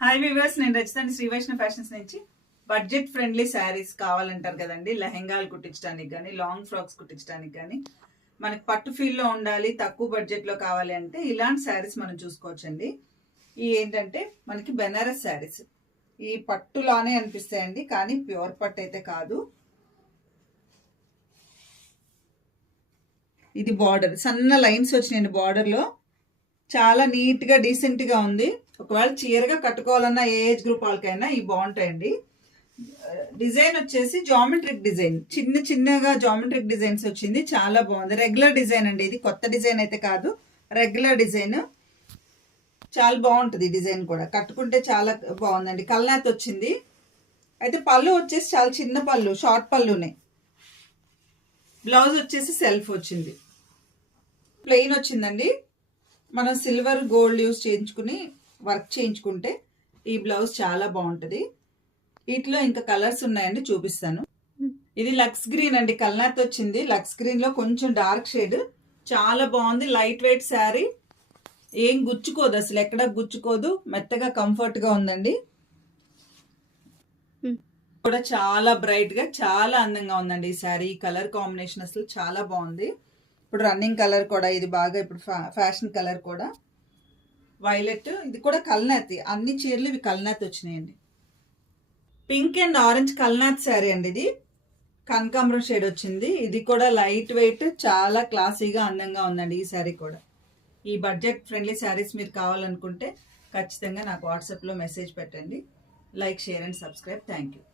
Hi viewers, నేను రచితాని Shri Vaishnav fashions నుంచి. Budget friendly saris కావాలంటారు కదండి, లెహెంగాలు కుట్టించడానికి కానీ లాంగ్ ఫ్రాక్స్ కుట్టించడానికి కానీ. మనకి పట్టు ఫీల్లో ఉండాలి, తక్కువ బడ్జెట్లో కావాలి అంటే ఇలాంటి శారీస్ మనం చూసుకోవచ్చండి. ఈ ఏంటంటే మనకి బెనారస్ శారీస్, ఈ పట్టులానే అనిపిస్తాయండి కానీ ప్యూర్ పట్టు అయితే కాదు. ఇది బార్డర్, సన్న లైన్స్ వచ్చినాయండి బార్డర్లో, చాలా నీట్గా డీసెంట్గా ఉంది. ఒకవేళ చీరగా కట్టుకోవాలన్నా ఏ ఏజ్ గ్రూప్ వాళ్ళకైనా ఇవి బాగుంటాయండి. డిజైన్ వచ్చేసి జామెట్రిక్ డిజైన్, చిన్న చిన్నగా జామెట్రిక్ డిజైన్స్ వచ్చింది, చాలా బాగుంది. రెగ్యులర్ డిజైన్ అండి, ఇది కొత్త డిజైన్ అయితే కాదు, రెగ్యులర్ డిజైన్. చాలా బాగుంటుంది డిజైన్ కూడా, కట్టుకుంటే చాలా బాగుందండి. కల్నాథ్ వచ్చింది. అయితే పళ్ళు వచ్చేసి చాలా చిన్న పళ్ళు, షార్ట్ పళ్ళునే. బ్లౌజ్ వచ్చేసి సెల్ఫ్ వచ్చింది, ప్లెయిన్ వచ్చిందండి. మనం సిల్వర్ గోల్డ్ యూజ్ చేయించుకుని వర్క్ చేయించుకుంటే ఈ బ్లౌజ్ చాలా బాగుంటుంది. వీటిలో ఇంకా కలర్స్ ఉన్నాయండి, చూపిస్తాను. ఇది లక్స్ గ్రీన్ అండి, కల్నాథ్ వచ్చింది. లక్స్ గ్రీన్ లో కొంచెం డార్క్ షేడ్, చాలా బాగుంది. లైట్ వెయిట్ శారీ, ఏం గుచ్చుకోదు, అసలు ఎక్కడ గుచ్చుకోదు, మెత్తగా కంఫర్ట్ గా ఉందండి. కూడా చాలా బ్రైట్ గా చాలా అందంగా ఉందండి ఈ శారీ. ఈ కలర్ కాంబినేషన్ అసలు చాలా బాగుంది. ఇప్పుడు రన్నింగ్ కలర్ కూడా ఇది, బాగా ఇప్పుడు ఫ్యాషన్ కలర్ కూడా వైలెట్. ఇది కూడా కల్నాథ్, అన్ని చీరలు ఇవి కల్నాథ్ వచ్చినాయండి. పింక్ అండ్ ఆరెంజ్ కల్నాథ్ శారీ అండి, ఇది కనకాంబరం షేడ్ వచ్చింది. ఇది కూడా లైట్ వెయిట్, చాలా క్లాసీగా అందంగా ఉందండి ఈ శారీ కూడా. ఈ బడ్జెట్ ఫ్రెండ్లీ శారీస్ మీరు కావాలనుకుంటే ఖచ్చితంగా నాకు వాట్సాప్లో మెసేజ్ పెట్టండి. Like, share and subscribe. Thank you.